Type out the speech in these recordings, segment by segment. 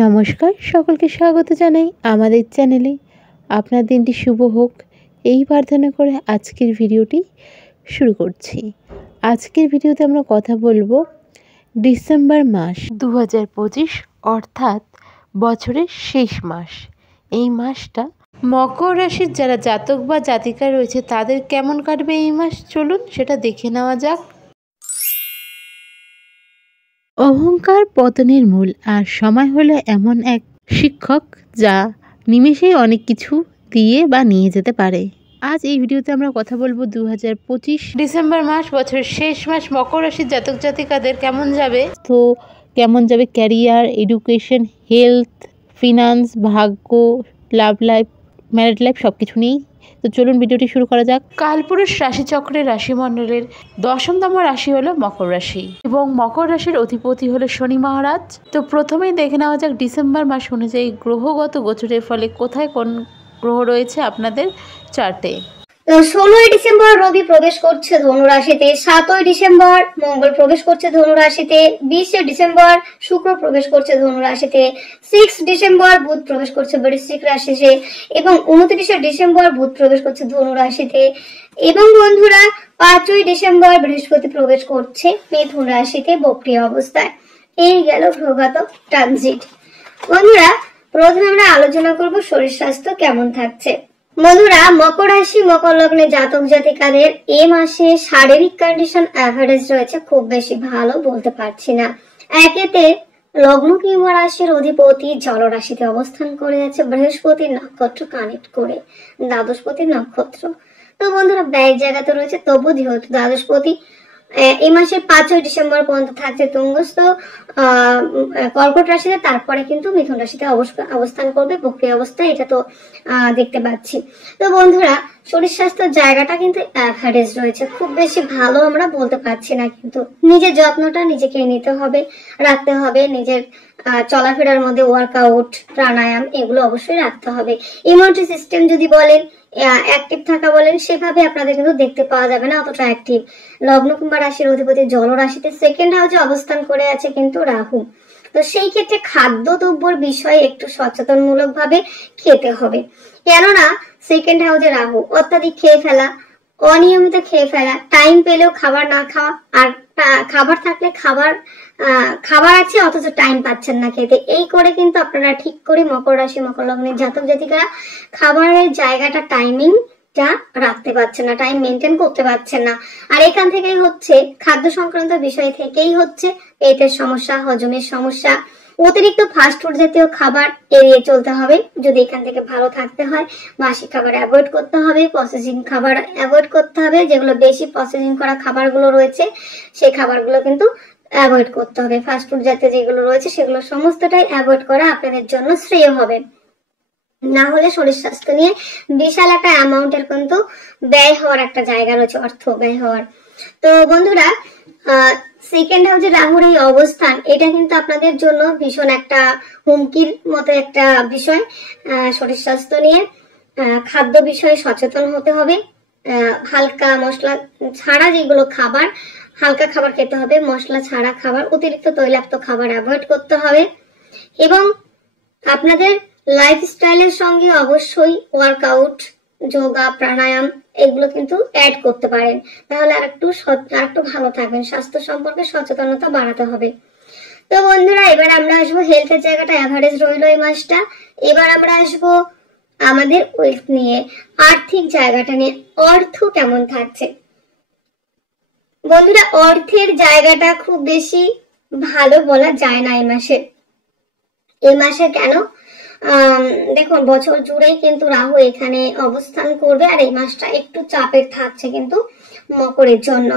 নমস্কার, সকলকে স্বাগত জানাই আমাদের চ্যানেলে। আপনার দিনটি শুভ হোক এই প্রার্থনা করে আজকের ভিডিওটি শুরু করছি। আজকের ভিডিওতে আমরা কথা বলবো ডিসেম্বর মাস 2025, অর্থাৎ বছরের শেষ মাস। এই মাসটা মকর রাশির যারা জাতক বা জাতিকা রয়েছে তাদের কেমন কাটবে এই মাস, চলুন সেটা দেখে নেওয়া যাক। অহংকার পতনের মূল, আর সময় হলো এমন এক শিক্ষক যা নিমেষেই অনেক কিছু দিয়ে বা নিয়ে যেতে পারে। আজ এই ভিডিওতে আমরা কথা বলবো 2025 ডিসেম্বর মাস, বছরের শেষ মাস, মকর রাশির জাতক জাতিকাদের কেমন যাবে। তো কেমন যাবে ক্যারিয়ার, এডুকেশন, হেলথ, ফিনান্স, ভাগ্য, লাভ লাইফ, ম্যারিড লাইফ সব কিছু নিয়েই। তো চলুন ভিডিওটি শুরু করা যাক। কালপুরুষ রাশিচক্রের রাশিমণ্ডলের 10তম রাশি হলো মকর রাশি এবং মকর রাশির অধিপতি হলো শনি মহারাজ। তো প্রথমেই দেখে নেওয়া যাক ডিসেম্বর মাস অনুযায়ী গ্রহগত গোচরের ফলে কোথায় কোন গ্রহ রয়েছে আপনাদের চার্টে। 16ই ডিসেম্বর রবি প্রবেশ করছে ধনু রাশিতে, 7ই ডিসেম্বর মঙ্গল প্রবেশ করছে ধনু রাশিতে, 20 ডিসেম্বর শুক্র প্রবেশ করছে ধনু রাশিতে, 6 ডিসেম্বর বুধ প্রবেশ করছে বৃশ্চিক রাশিতে এবং 29 ডিসেম্বর বুধ প্রবেশ করছে ধনু রাশিতে এবং বন্ধুরা 5ই ডিসেম্বর বৃহস্পতি প্রবেশ করছে মিথুন রাশিতে বক্রী অবস্থায়। এই গেল গ্রহগত ট্রানজিট। বন্ধুরা প্রথমে আমরা আলোচনা করব শরীর স্বাস্থ্য কেমন থাকছে। বন্ধুরা মকর রাশি মকর লগ্নে জাতক জাতিকাদের এ মাসে শারীরিক কন্ডিশন অ্যাভারেজ রয়েছে, খুব বেশি ভালো বলতে পারছি না। একেতে লগ্ন কিংবা রাশির অধিপতি জল রাশিতে অবস্থান করে আছে বৃহস্পতির নক্ষত্র কানেক্ট করে, দ্বাদশপতি নক্ষত্র। তো বন্ধুরা ব্যয় জায়গাতে রয়েছে, তবু যেহেতু দ্বাদশপতি এই মাসের 5ই ডিসেম্বর পর্যন্ত থাকছে তুঙ্গস্থ কর্কট রাশিতে, তারপরে কিন্তু মিথুন রাশিতে অবস্থান করবে বক্রী অবস্থায়, এটা তো দেখতে পাচ্ছি। তো বন্ধুরা শরীর স্বাস্থ্যের জায়গাটা কিন্তু অ্যাভারেজ রয়েছে, খুব বেশি ভালো আমরা বলতে পারছি না, কিন্তু নিজের যত্নটা নিজেকে নিতে হবে, রাখতে হবে। নিজের চলাফেরার মধ্যে ওয়ার্কআউট, প্রাণায়াম এগুলো অবশ্যই রাখতে হবে। ইমিউনিটি সিস্টেম যদি বলেন অ্যাক্টিভ থাকা বলেন, সেভাবে আপনাদের কিন্তু দেখতে পাওয়া যাবে না অতটা অ্যাক্টিভ। লগ্ন কিংবা রাশির অধিপতি জল রাশিতে সেকেন্ড হাউসে অবস্থান করে আছে কিন্তু রাহু। তো সেই ক্ষেত্রে খাদ্য দ্রব্যের বিষয়ে একটু সচেতনমূলক ভাবে খেতে হবে, কেননা সেকেন্ড হাউসে রাহু। অত্যাধিক খেয়ে ফেলা, অনিয়মিত খেয়ে ফেলা, টাইম পেলেও খাবার না খাওয়া, আর খাবার থাকলে খাবার আছে অথচ টাইম পাচ্ছেন না খেতে, এই করে কিন্তু আপনারা ঠিক করে মকর রাশি মকর লগ্নের জাতক জাতিকারা খাবারের জায়গাটা টাইমিং যা রাখতে পারছেন না, টাইম মেনটেন করতে পারছেন না। আর এখান থেকেই হচ্ছে খাদ্য সংক্রান্ত বিষয় থেকেই হচ্ছে পেটের সমস্যা, হজমের সমস্যা। অতিরিক্ত ফাস্টফুড জাতীয় খাবার এড়িয়ে চলতে হবে যদি এখান থেকে ভালো থাকতে হয়। বাসি খাবার অ্যাভয়েড করতে হবে, প্রসেসিং খাবার অ্যাভয়েড করতে হবে, যেগুলো বেশি প্রসেসিং করা খাবারগুলো রয়েছে সেই খাবারগুলো কিন্তু অ্যাভয়েড করতে হবে। ফাস্টফুড জাতীয় যেগুলো রয়েছে সেগুলো সমস্তটাই অ্যাভয়েড করা আপনাদের জন্য শ্রেয় হবে, না হলে শরীর স্বাস্থ্য নিয়ে বিশাল একটা অ্যামাউন্টের কিন্তু ব্যয় হওয়ার একটা জায়গা রয়েছে, অর্থ ব্যয় হওয়ার। তো বন্ধুরা সেকেন্ড হাউসে রাহুর এই অবস্থান, এটা কিন্তু আপনাদের জন্য ভীষণ একটা হুমকির মতো একটা বিষয়। শরীর স্বাস্থ্য নিয়ে খাদ্য বিষয়ে সচেতন হতে হবে। হালকা মশলা ছাড়া যেগুলো খাবার, হালকা খাবার খেতে হবে, মশলা ছাড়া খাবার, অতিরিক্ত তৈলাক্ত খাবার অ্যাভয়েড করতে হবে এবং আপনাদের লাইফস্টাইলের সঙ্গে অবশ্যই ওয়ার্কআউট, যোগা, প্রাণায়াম এগুলো কিন্তু অ্যাড করতে পারেন, তাহলে আরেকটু ভালো থাকবেন। স্বাস্থ্য সম্পর্কে সচেতনতা বাড়াতে হবে। তো বন্ধুরা এবার আমরা আসবো হেলথের জায়গাটা অ্যাভারেজ রইলো এই মাসটা। এবার আমরা আসবো আমাদের ওয়েলথ নিয়ে, আর্থিক জায়গাটা নিয়ে, অর্থ কেমন থাকছে। বন্ধুরা অর্থের জায়গাটা খুব বেশি ভালো বলা যায় না এই মাসে কেন দেখুন বছর জুড়েই কিন্তু রাহু এখানে অবস্থান করবে, আর এই মাসটা একটু চাপের থাকছে কিন্তু মকরের জন্য।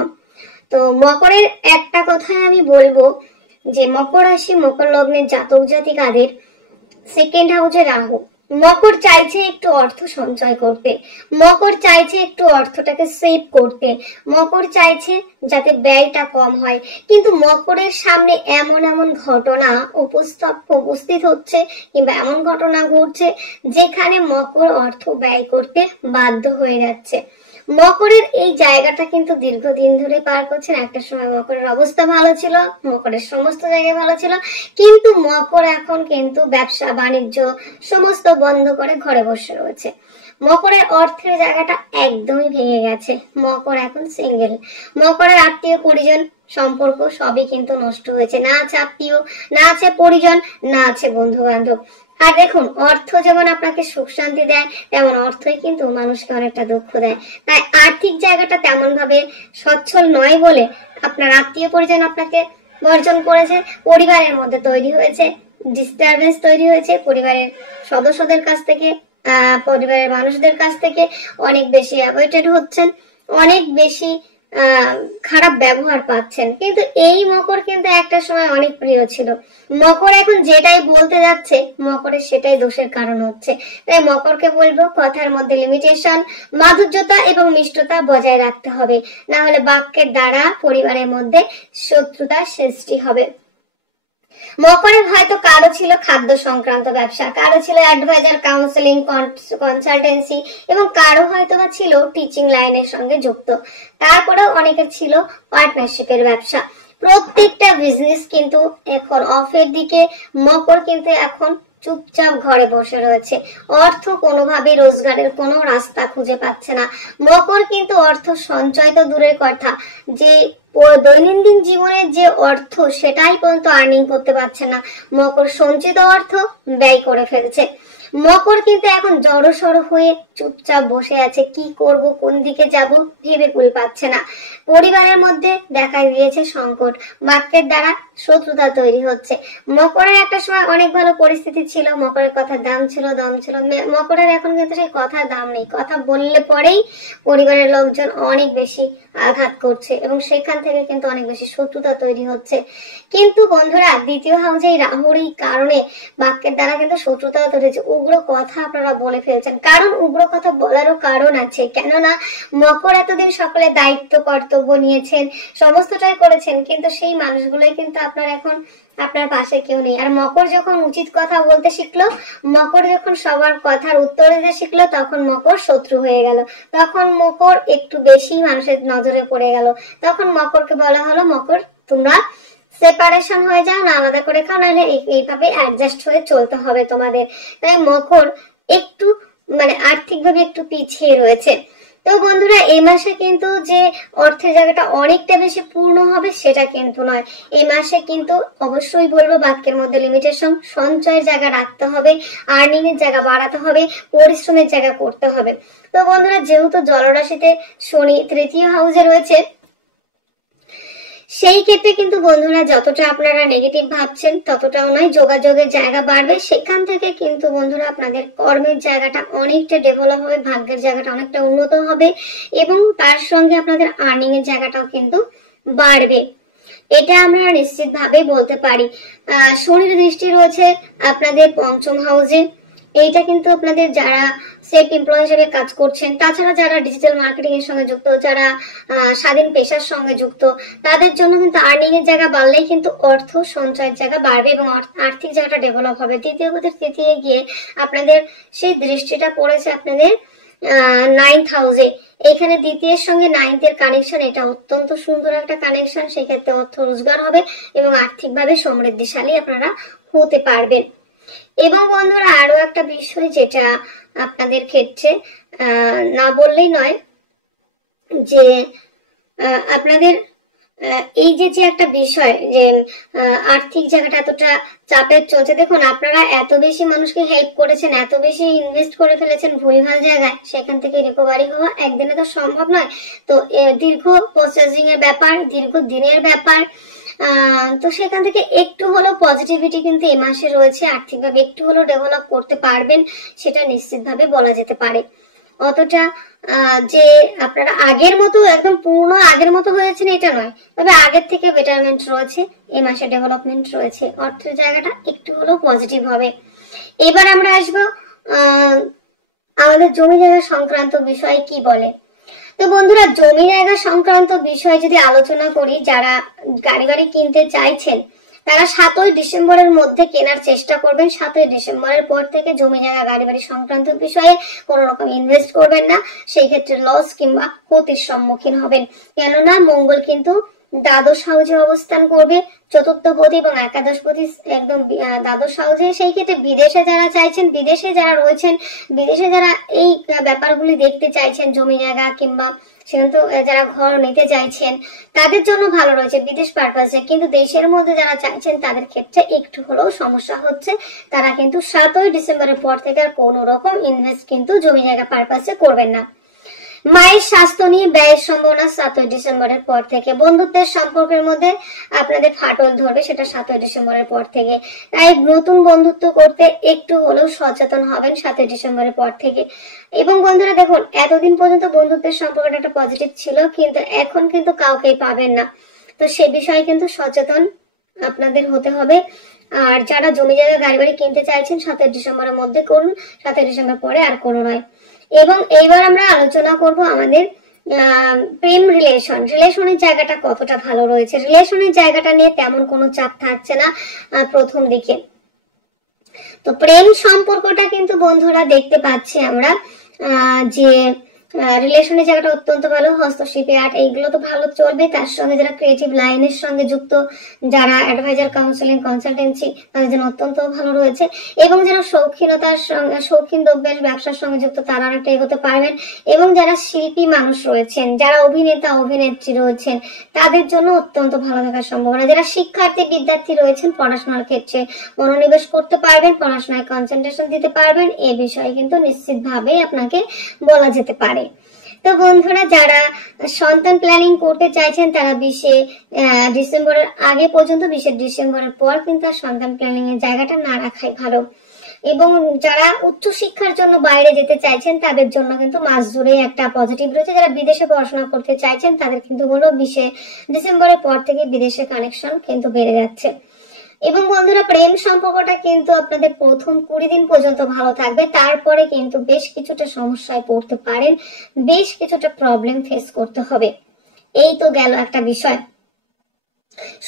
তো মকরের একটা কথাই আমি বলবো যে মকর রাশি মকর লগ্নের জাতক জাতিকাদের সেকেন্ড হাউসে রাহু। মকর চাইছে একটু অর্থ সঞ্চয় করতে, মকর চাইছে একটু অর্থটাকে সেভ করতে, মকর চাইছে যাতে ব্যয়টা কম হয়, কিন্তু মকরের সামনে এমন এমন ঘটনা উপস্থিত হচ্ছে কিংবা এমন ঘটনা ঘটছে যেখানে মকর অর্থ ব্যয় করতে বাধ্য হয়ে যাচ্ছে। মকরের এই জায়গাটা কিন্তু দীর্ঘদিন ধরে পার করছেন। একটা সময় মকরের অবস্থা ভালো ছিল, মকরের সমস্ত জায়গায় ভালো ছিল, কিন্তু মকর এখন কিন্তু ব্যবসা বাণিজ্য সমস্ত বন্ধ করে ঘরে বসে রয়েছে। মকরের অর্থের জায়গাটা একদমই ভেঙে গেছে। মকর এখন সিঙ্গেল। মকরের আত্মীয় পরিজন সম্পর্ক সবই কিন্তু নষ্ট হয়েছে। না আছে আত্মীয়, না আছে পরিজন, না আছে বন্ধু বান্ধব। আর দেখুন, অর্থ যেমন আপনাকে সুখ শান্তি দেয়, তেমন অর্থই কিন্তু মানুষকে অনেকটা দুঃখ দেয়। তাই আর্থিক জায়গাটা তেমন ভাবে সচ্ছল নয় বলে আপনার আত্মীয় পরিজন আপনাকে বর্জন করেছে, পরিবারের মধ্যে তৈরি হয়েছে ডিস্টারবেন্স, তৈরি হয়েছে পরিবারের সদস্যদের কাছ থেকে, পরিবারের মানুষদের কাছ থেকে অনেক বেশি অ্যাভয়েডেড হচ্ছেন, অনেক বেশি খারাপ ব্যবহার পাচ্ছেন। কিন্তু এই মকর কিন্তু একটা সময় অনেক প্রিয় ছিল। মকর এখন যেটাই বলতে যাচ্ছে, মকরের সেটাই দোষের কারণ হচ্ছে। তাই মকরকে বলবো, কথার মধ্যে লিমিটেশন, মাধুর্যতা এবং মিষ্টতা বজায় রাখতে হবে, না হলে বাক্যের দ্বারা পরিবারের মধ্যে শত্রুতার সৃষ্টি হবে। মকরের হয়তো কারো ছিল খাদ্য সংক্রান্ত ব্যবসা, কারো ছিল অ্যাডভাইজার, কাউন্সেলিং, কনসালটেন্সি, এবং কারো হয়তো বা ছিল টিচিং লাইনের সঙ্গে যুক্ত। তারপরেও অনেকের ছিল পার্টনারশিপের ব্যবসা। প্রত্যেকটা বিজনেস কিন্তু এখন অফের দিকে। মকর কিন্তু এখন চুপচাপ ঘরে বসে রয়েছে, অর্থ কোনোভাবে রোজগারের কোনো রাস্তা খুঁজে পাচ্ছে না। মকর কিন্তু অর্থ সঞ্চয় তো দূরের কথা, যে দৈনন্দিন জীবনের যে অর্থ সেটাই পর্যন্ত আর্নিং করতে পারছে না। মকর সঞ্চিত অর্থ ব্যয় করে ফেলছে। মকর কিন্তু এখন জড়সড় হয়ে চুপচাপ বসে আছে, কি করব, কোন দিকে যাব ভেবে কুল পাচ্ছে না। পরিবারের মধ্যে দেখা দিয়েছে সংকট, বাক্যের দ্বারা শত্রুতা তৈরি হচ্ছে। মকরের একটা সময় অনেক ভালো পরিস্থিতি ছিল, মকরের কথার দাম ছিল, দম ছিল। মকরের এখন কিন্তু সেই কথার দাম নেই। কথা বললে পরেই পরিবারের লোকজন অনেক বেশি আঘাত করছে এবং সেখান থেকে কিন্তু অনেক বেশি শত্রুতা তৈরি হচ্ছে। কিন্তু বন্ধুরা, দ্বিতীয় হাউসে রাহুর এই কারণে বাক্যের দ্বারা কিন্তু শত্রুতাও তৈরি হচ্ছে। উগ্র কথা আপনারা বলে ফেলছেন, কারণ উগ্র কথা বলারও কারণ আছে। কেননা মকর এতদিন সকলে দায়িত্ব কর্তব্য নিয়েছেন, সমস্তটাই করেছেন, কিন্তু সেই মানুষগুলোই কিন্তু আপনার এখন আপনার পাশে কেউ নেই। আর মকর যখন উচিত কথা বলতে শিখলো, মকর যখন সবার কথার উত্তর দিতে শিখলো, তখন মকর শত্রু হয়ে গেল। তখন মকর একটু বেশি মানুষের নজরে পড়ে গেল। তখন মকরকে বলা হলো, মকর তোমরা সেপারেশন হয়ে যাও, না আলাদা করে খাও, নাহলে এইভাবে অ্যাডজাস্ট হয়ে চলতে হবে তোমাদের। তাই মকর একটু আর্থিকভাবে একটু পিছিয়ে রয়েছে। তো বন্ধুরা, এই মাসে কিন্তু যে অর্থের জায়গাটা অনেকটা বেশি পূর্ণ হবে সেটা কিন্তু নয়। এই মাসে কিন্তু অবশ্যই বলবো, বাক্যের মধ্যে লিমিটেশন, সঞ্চয়ের জায়গা রাখতে হবে, আর্নিং এর জায়গা বাড়াতে হবে, পরিশ্রমের জায়গা করতে হবে। তো বন্ধুরা, যেহেতু জলরাশিতে শনি তৃতীয় হাউসে রয়েছে, সেই ক্ষেত্রে কিন্তু বন্ধুরা যতটা আপনারা নেগেটিভ ভাবছেন ততটাও নয়, যোগাযোগের জায়গা বাড়বে। সেখান থেকে কিন্তু বন্ধুরা আপনাদের কর্মের জায়গাটা অনেকটা ডেভেলপ হবে, ভাগ্যের জায়গাটা অনেকটা উন্নত হবে এবং তার সঙ্গে আপনাদের আর্নিং এর জায়গাটাও কিন্তু বাড়বে। এটা আমরা নিশ্চিত ভাবে বলতে পারি। শনির দৃষ্টি রয়েছে আপনাদের পঞ্চম হাউসে। এইটা কিন্তু আপনাদের যারা সেলফ এমপ্লয় হিসেবে কাজ করছেন, তাছাড়া যারা ডিজিটাল মার্কেটিং এর সঙ্গে যুক্ত, যারা স্বাধীন পেশার সঙ্গে যুক্ত, তাদের জন্য কিন্তু আর্নিং এর জায়গা বাড়লেই কিন্তু অর্থ সঞ্চয়ের জায়গা বাড়বে এবং আর্থিক জায়গাটা ডেভেলপ হবে। দ্বিতীয় পদের তৃতীয় গিয়ে আপনাদের সেই দৃষ্টিটা পড়েছে আপনাদের 9th হাউসে। এখানে দ্বিতীয়ের সঙ্গে 9th এর কানেকশন, এটা অত্যন্ত সুন্দর একটা কানেকশন। সেই ক্ষেত্রে অর্থ রোজগার হবে এবং আর্থিকভাবে সমৃদ্ধিশালী আপনারা হতে পারবেন। এবং বন্ধুরা, আরো একটা বিষয় যেটা আপনাদের ক্ষেত্রে না বললেই নয়, যে আপনাদের এই যে একটা বিষয়, যে আর্থিক জায়গাটা এতটা চাপের চলছে। দেখুন, আপনারা এত বেশি মানুষকে হেল্প করেছেন, এত বেশি ইনভেস্ট করে ফেলেছেন ভুলভাল জায়গায়, সেখান থেকে রিকভারি হওয়া একদিনে তো সম্ভব নয়। তো দীর্ঘ প্রসেসিং এর ব্যাপার, দীর্ঘ দিনের ব্যাপার। তো সেখান থেকে একটু হলো পজিটিভিটি কিন্তু এই মাসে রয়েছে। আর্থিকভাবে একটু হলো ডেভেলপ করতে পারবেন, সেটা নিশ্চিতভাবে বলা যেতে পারে। অতটা যে আপনারা আগের মতো একদম পূর্ণ আগের মতো হয়েছেন এটা নয়, তবে আগের থেকে বেটারমেন্ট রয়েছে, এই মাসে ডেভেলপমেন্ট রয়েছে, অর্থের জায়গাটা একটু হলেও পজিটিভ হবে। এবার আমরা আসবো আমাদের জমি জায়গা সংক্রান্ত বিষয় কি বলে। তো বন্ধুরা, জমি জায়গা সংক্রান্ত বিষয় যদি আলোচনা করি, যারা গাড়ি বাড়ি কিনতে চাইছেন তারা 7ই ডিসেম্বরের মধ্যে কেনার চেষ্টা করবেন। 7ই ডিসেম্বরের পর থেকে জমি জায়গা গাড়ি বাড়ি সংক্রান্ত বিষয়ে কোনো রকম ইনভেস্ট করবেন না, সেই ক্ষেত্রে লস কিংবা ক্ষতির সম্মুখীন হবেন। কেননা মঙ্গল কিন্তু দ্বাদশ হাউজে অবস্থান করবে, চতুর্থপতি এবং একাদশপতি একদম দ্বাদশ হাউজে। সেই ক্ষেত্রে বিদেশে যারা চাইছেন, বিদেশে যারা রয়েছেন, বিদেশে যারা এই ব্যাপারগুলি দেখতে চাইছেন, জমি জায়গা কিংবা সেখানে যারা ঘর নিতে চাইছেন তাদের জন্য ভালো রয়েছে বিদেশ পারপাসে। কিন্তু দেশের মধ্যে যারা চাইছেন তাদের ক্ষেত্রে একটু হলেও সমস্যা হচ্ছে। তারা কিন্তু 7ই ডিসেম্বরের পর থেকে আর কোনো রকম ইনভেস্ট কিন্তু জমি জায়গা পারপাসে করবেন না। মায়ের স্বাস্থ্য নিয়ে ব্যয়ের সম্ভাবনা 7ই ডিসেম্বরের পর থেকে। বন্ধুত্বের সম্পর্কের মধ্যে আপনাদের ফাটল ধরবে, সেটা 7ই ডিসেম্বরের পর থেকে। তাই নতুন বন্ধুত্ব করতে একটু হলেও সচেতন হবেন 7ই ডিসেম্বরের পর থেকে। এবং বন্ধুরা দেখুন, এতদিন পর্যন্ত বন্ধুত্বের সম্পর্কটা একটা পজিটিভ ছিল, কিন্তু এখন কিন্তু কাউকেই পাবেন না। তো সে বিষয়ে কিন্তু সচেতন আপনাদের হতে হবে। আর যারা জমি জায়গা গাড়ি বাড়ি কিনতে চাইছেন 7ই ডিসেম্বরের মধ্যে করুন, 7ই ডিসেম্বর পরে আর কোনো নয়। এবং এইবার আমরা আলোচনা করব আমাদের প্রেম রিলেশনের জায়গাটা কতটা ভালো রয়েছে। রিলেশনের জায়গাটা নিয়ে তেমন কোনো চাপ থাকছে না প্রথম দিকে। তো প্রেম সম্পর্কটা কিন্তু বন্ধুরা দেখতে পাচ্ছি আমরা যে রিলেশনের জায়গাটা অত্যন্ত ভালো। হস্তশিল্পী, আর্ট এইগুলো তো ভালো চলবে। তার সঙ্গে যারা ক্রিয়েটিভ লাইনের সঙ্গে যুক্ত, যারা অ্যাডভাইজার, কাউন্সিলিং, কনসালটেন্সি, তাদের জন্য অত্যন্ত ভালো রয়েছে। এবং যারা শৌখিনতার সঙ্গে, শৌখিন দ্রব্যের ব্যবসার সঙ্গে যুক্ত, তারা অনেকটা এগোতে পারবেন। এবং যারা শিল্পী মানুষ রয়েছেন, যারা অভিনেতা অভিনেত্রী রয়েছেন, তাদের জন্য অত্যন্ত ভালো থাকার সম্ভাবনা। যারা শিক্ষার্থী বিদ্যার্থী রয়েছেন, পড়াশোনার ক্ষেত্রে মনোনিবেশ করতে পারবেন, পড়াশোনায় কনসেন্ট্রেশন দিতে পারবেন, এ বিষয়ে কিন্তু নিশ্চিতভাবে আপনাকে বলা যেতে পারে। তো বন্ধুরা, যারা সন্তান প্ল্যানিং করতে চাইছেন তারা 20 ডিসেম্বরের আগে পর্যন্ত, 20 ডিসেম্বরের পর কিন্তু সন্তান প্ল্যানিং এর জায়গাটা না রাখাই ভালো। এবং যারা উচ্চ শিক্ষার জন্য বাইরে যেতে চাইছেন তাদের জন্য কিন্তু মাস জুড়ে একটা পজিটিভ রয়েছে। যারা বিদেশে পড়াশোনা করতে চাইছেন তাদের কিন্তু হলো 20 ডিসেম্বরের পর থেকে বিদেশে কানেকশন কিন্তু বেড়ে যাচ্ছে। এবং বন্ধুরা, প্রেম সম্পর্কটা কিন্তু আপনাদের প্রথম 20 দিন পর্যন্ত ভালো থাকবে। তারপরে কিন্তু বেশ কিছুটা সমস্যায় পড়তে পারেন, বেশ কিছুটা প্রবলেম ফেস করতে হবে। এই তো গেল একটা বিষয়।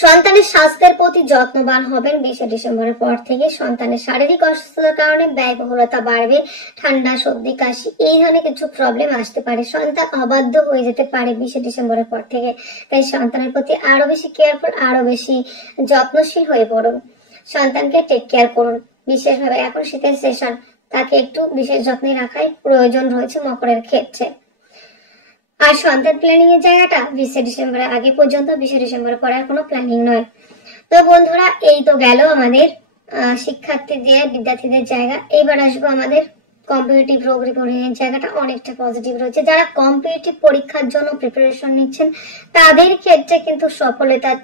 সন্তানের স্বাস্থ্যের প্রতি যত্নবান হবেন 20 ডিসেম্বরের পর থেকে। সন্তানের শারীরিক অসুস্থতার কারণে ব্যয়বহুলতা বাড়বে, ঠান্ডা, সর্দি, কাশি এই ধরনের কিছু প্রবলেম আসতে পারে। সন্তান অবাধ্য হয়ে যেতে পারে 20 ডিসেম্বরের পর থেকে। তাই সন্তানের প্রতি আরো বেশি কেয়ারফুল, আরো বেশি যত্নশীল হয়ে পড়ুন। সন্তানকে টেক কেয়ার করুন বিশেষভাবে। এখন শীতের সেশন, তাকে একটু বিশেষ যত্নে রাখাই প্রয়োজন রয়েছে মকরের ক্ষেত্রে। আর সন্তান প্ল্যানিং এর জায়গাটা 20 ডিসেম্বরের আগে পর্যন্ত, 20 ডিসেম্বরের পরে আর কোনো প্ল্যানিং নয়। তো বন্ধুরা, এই তো গেল আমাদের শিক্ষার্থীদের, বিদ্যার্থীদের জায়গা। এবার আসবো আমাদের কম্পিটিটিভ রোগ রিপোর্টিং এর জায়গাটা অনেকটা পজিটিভ রয়েছে। যারা কম্পিটিটিভ পরীক্ষার জন্য প্রিপারেশন নিচ্ছেন তাদের ক্ষেত্রে কিন্তু সফলতার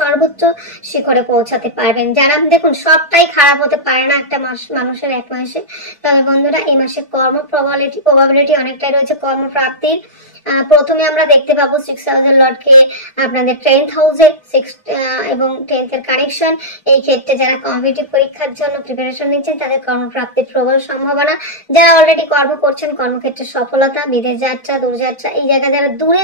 সর্বোচ্চ শিখরে পৌঁছাতে পারবেন। যারা দেখুন, সবটাই খারাপ হতে পারে না একটা মানুষের এক মাসে। তবে বন্ধুরা, এই মাসে কর্ম প্রবাবিলিটি অনেকটাই রয়েছে কর্মপ্রাপ্তির। প্রথমে আমরা দেখতে পাবো 6000 লর্ডকে আপনাদের 10th হাউসে, 6 এবং 10th এর কানেকশন। এই ক্ষেত্রে যারা কম্পিটিটিভ পরীক্ষার জন্য প্রিপারেশন নিচ্ছেন তাদের কর্মপ্রাপ্তির প্রবল সম্ভাবনা। যারা অলরেডি কর্ম করছেন, কর্মক্ষেত্রে সফলতা, বিদেশ যাত্রা, দূরযাত্রা, এই জায়গায় যারা দূরে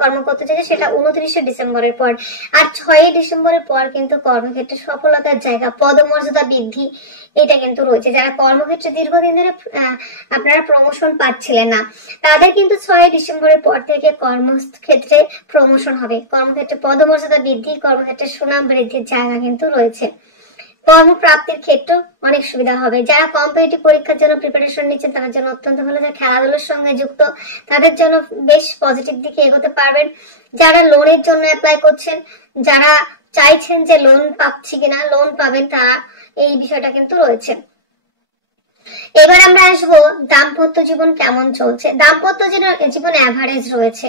কর্ম করতে চাইছে সেটা 29 ডিসেম্বরের পর। আর 6 ডিসেম্বরের পর কিন্তু কর্মক্ষেত্রে সফলতার জায়গা, পদমর্যাদা বৃদ্ধি, এটা কিন্তু রয়েছে। যারা কর্মক্ষেত্রে দীর্ঘদিন ধরে আপনারা প্রমোশন পাচ্ছিলেন না, তাদের কিন্তু 6 ডিসেম্বরের পর থেকে কর্মক্ষেত্রে প্রমোশন হবে, কর্মক্ষেত্রে পদমর্যাদা বৃদ্ধি, কর্মক্ষেত্রে সুনাম বৃদ্ধির জায়গা কিন্তু রয়েছে। কর্মপ্রাপ্তির ক্ষেত্রে অনেক সুবিধা হবে। যারা কম্পিটিটিভ পরীক্ষার জন্য প্রিপারেশন নিচ্ছেন তাদের জন্য অত্যন্ত ভালো। যারা খেলাধুলার সঙ্গে যুক্ত তাদের জন্য বেশ পজিটিভ দিকে এগোতে পারবেন। যারা লোনের জন্য অ্যাপ্লাই করছেন, যারা চাইছেন যে লোন পাচ্ছি কিনা, লোন পাবেন, তারা এই বিষয়টা কিন্তু রয়েছে। এবার আমরা আসবো দাম্পত্য জীবন কেমন চলছে। দাম্পত্য জীবন অ্যাভারেজ রয়েছে,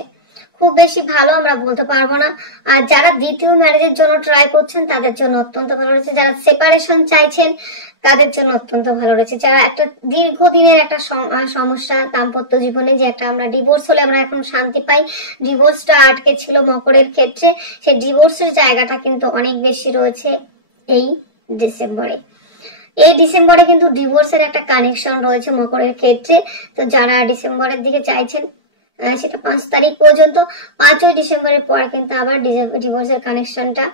খুব বেশি ভালো আমরা বলতে পারবো না। আর যারা দ্বিতীয় ম্যারেজের জন্য ট্রাই করছেন তাদের জন্য অত্যন্ত ভালো রয়েছে। যারা সেপারেশন চাইছেন তাদের জন্য অত্যন্ত ভালো রয়েছে। যারা একটা দীর্ঘদিনের একটা সমস্যা দাম্পত্য জীবনে, যে একটা আমরা ডিভোর্স হলে আমরা এখন শান্তি পাই, ডিভোর্সটা আটকে ছিল মকরের ক্ষেত্রে, সেই ডিভোর্সের জায়গাটা কিন্তু অনেক বেশি রয়েছে এই ডিসেম্বরে। এই ডিসেম্বরে কিন্তু ডিভোর্সের একটা কানেকশন রয়েছে মকরের ক্ষেত্রে। তো যারা ডিসেম্বরের দিকে চাইছেন সেটা 5 তারিখ পর্যন্ত। 5ই ডিসেম্বরের পর কিন্তু আবার ডিভোর্সের কানেকশনটা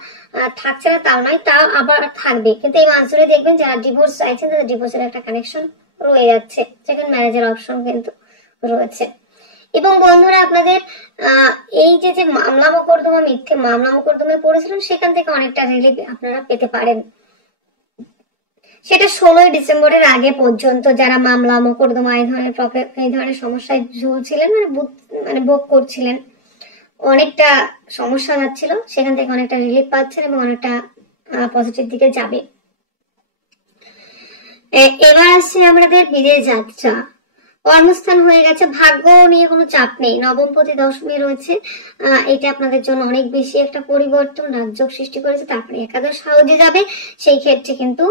থাকছে না, তাও নয়, তাও আবার থাকবে। কিন্তু এই মাস জুড়ে দেখবেন যারা ডিভোর্স চাইছেন তাদের ডিভোর্সের একটা কানেকশন রয়ে যাচ্ছে, সেখানে ম্যারেজের অপশন কিন্তু রয়েছে। এবং বন্ধুরা আপনাদের এই যে মামলা মোকদ্দমা, মিথ্যে মামলা মোকদ্দমায় পড়েছিলেন, সেখান থেকে অনেকটা রিলিফ আপনারা পেতে পারেন। সেটা 16ই ডিসেম্বরের আগে পর্যন্ত যারা মামলা মোকদ্দমা এই ধরনের সমস্যায় ঝুলছিলেন, মানে ভোগ করছিলেন, অনেকটা সমস্যা যাচ্ছিল, সেখান থেকে অনেকটা রিলিফ পাচ্ছেন এবং অনেকটা পজিটিভ দিকে যাবে। এবার আসছে আমাদের বিদেশ যাত্রা। কর্মস্থান হয়ে গেছে, ভাগ্য নিয়ে কোনো চাপ নেই, নবমপতি দশমী রয়েছে, এটা আপনাদের জন্য অনেক বেশি একটা পরিবর্তন, রাজযোগ সৃষ্টি করেছে। তারপরে একাদশ হাউজে যাবে, সেই ক্ষেত্রে কিন্তু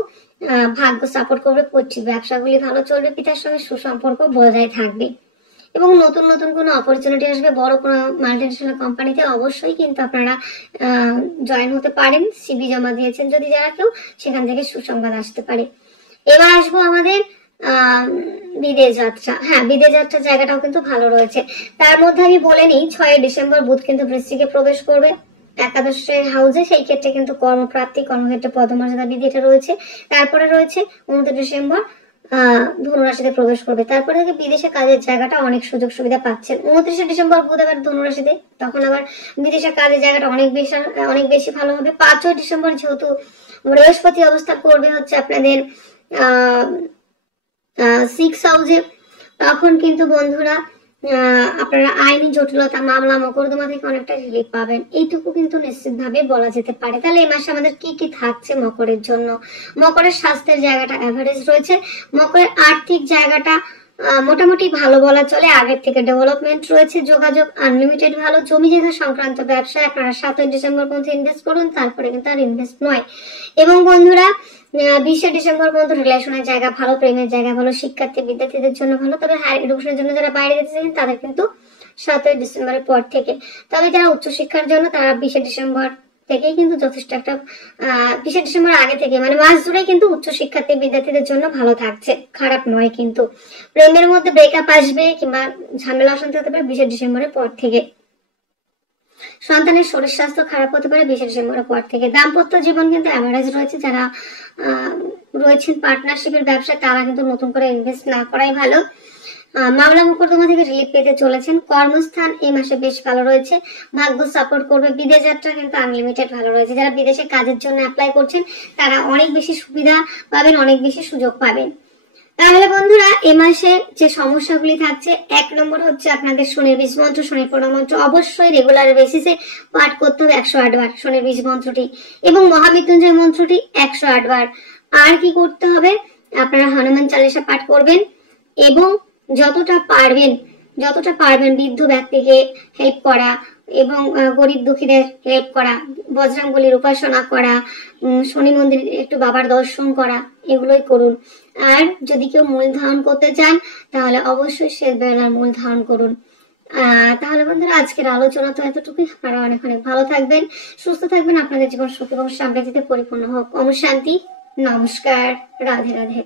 ভাগ্য সাপোর্ট করবে, ব্যবসাগুলি ভালো চলবে, পিতার সঙ্গে সুসম্পর্ক বজায় থাকবে এবং নতুন নতুন কোনো অপরচুনিটি আসবে। বড় কোনো মাল্টিন্যাশনাল কোম্পানিতে অবশ্যই কিন্তু আপনারা জয়েন হতে পারেন, সিভি জমা দিয়েছেন যদি যারা কেউ, সেখান থেকে সুসংবাদ আসতে পারে। এবার আসবো আমাদের বিদেশ যাত্রা। হ্যাঁ, বিদেশ যাত্রার জায়গাটাও কিন্তু ভালো রয়েছে। তার মধ্যে আমি বলে নিই, 6ই ডিসেম্বর বুধ কিন্তু বৃশ্চিকে প্রবেশ করবে একাদশের হাউসে, সেই ক্ষেত্রে কিন্তু কর্মপ্রাপ্তি, কর্মক্ষেত্রে পদমর্যাদা বৃদ্ধি এটা রয়েছে। তারপরে রয়েছে 29 ডিসেম্বর ধনুরাশিতে প্রবেশ করবে, তারপরে থেকে বিদেশে কাজের জায়গাটা অনেক সুযোগ সুবিধা পাচ্ছেন। 29 ডিসেম্বর বুধ আবার ধনুরাশিতে, তখন আবার বিদেশে কাজের জায়গাটা অনেক বেশি ভালো হবে। 5ই ডিসেম্বর যেহেতু বৃহস্পতি অবস্থান করবে হচ্ছে আপনাদের 6 হাউসে, তখন কিন্তু বন্ধুরা আপনারা আইনি জটিলতা, মামলা মোকদ্দমা থেকে অনেকটা রিলিফ পাবেন, এইটুকু কিন্তু নিশ্চিত ভাবে বলা যেতে পারে। তাহলে এই মাসে আমাদের কি কি থাকছে মকরের জন্য? মকরের স্বাস্থ্যের জায়গাটা এভারেজ রয়েছে, মকরের আর্থিক জায়গাটা মোটামুটি ভালো বলা চলে, আগের থেকে ডেভেলপমেন্ট রয়েছে, যোগাযোগ আনলিমিটেড ভালো, জমি জায়গা সংক্রান্ত ব্যবসায় আপনারা 7ই ডিসেম্বর পর্যন্ত ইনভেস্ট করুন, তারপরে কিন্তু আর ইনভেস্ট নয়। এবং বন্ধুরা 20 ডিসেম্বর পর্যন্ত রিলেশনের জায়গা ভালো, প্রেমের জায়গা ভালো, শিক্ষার্থী বিদ্যার্থীদের জন্য ভালো। তবে হায়ার এডুকেশনের জন্য যারা বাইরে যেতে চান তাদের কিন্তু 7ই ডিসেম্বরের পর থেকে। তবে যারা উচ্চশিক্ষার জন্য তারা 20 ডিসেম্বর থেকেই কিন্তু যথেষ্ট একটা 20 ডিসেম্বর আগে থেকে, মানে মাস জুড়ে কিন্তু উচ্চশিক্ষার্থী বিদ্যার্থীদের জন্য ভালো থাকছে, খারাপ নয়। কিন্তু প্রেমের মধ্যে ব্রেকআপ আসবে কিংবা ঝামেলা অশান্তি হতে পারে 20 ডিসেম্বরের পর থেকে। সন্তানের শরীর স্বাস্থ্য খারাপ হতে পারে 20 ডিসেম্বরের পর থেকে। দাম্পত্য জীবন কিন্তু এভারেজ রয়েছে, যারা রয়েছেন পার্টনারশিপের ব্যবসা তারা কিন্তু নতুন করে ইনভেস্ট না করাই ভালো। মামলা মোকদ্দমা থেকে রিলিফ পেতে চলেছেন। কর্মস্থান এই মাসে বেশ ভালো রয়েছে, ভাগ্য সাপোর্ট করবে। বিদেশ যাত্রা কিন্তু আনলিমিটেড ভালো রয়েছে, যারা বিদেশে কাজের জন্য অ্যাপ্লাই করছেন তারা অনেক বেশি সুবিধা পাবেন, অনেক বেশি সুযোগ পাবেন। তাহলে বন্ধুরা এই মাসে যে সমস্যাগুলি থাকছে, 1 নম্বর হচ্ছে আপনাদের শনির বীজ মন্ত্র, শনির প্রণাম মন্ত্র অবশ্যই রেগুলার বেসিসে পাঠ করতে হবে 108 বার শনির বীজ মন্ত্রটি, এবং মহামৃত্যুঞ্জয় মন্ত্রটি 108 বার। আর কি করতে হবে, আপনারা হনুমান চালিসা পাঠ করবেন এবং যতটা পারবেন বৃদ্ধ ব্যক্তিকে হেল্প করা এবং গরিব দুঃখীদের হেল্প করা, বজরংবলীর উপাসনা করা, শনি মন্দির একটু বাবার দর্শন করা, এগুলোই করুন। আর যদি কেউ মূল ধারণ করতে চান তাহলে অবশ্যই শেষ বেলার মূল ধারণ করুন। তাহলে বন্ধুরা আজকের আলোচনা তো এতটুকুই। আপনারা অনেক অনেক ভালো থাকবেন, সুস্থ থাকবেন, আপনাদের জীবন সুখ এবং সমৃদ্ধিতে পরিপূর্ণ হোক। ওম শান্তি, নমস্কার, রাধে রাধে।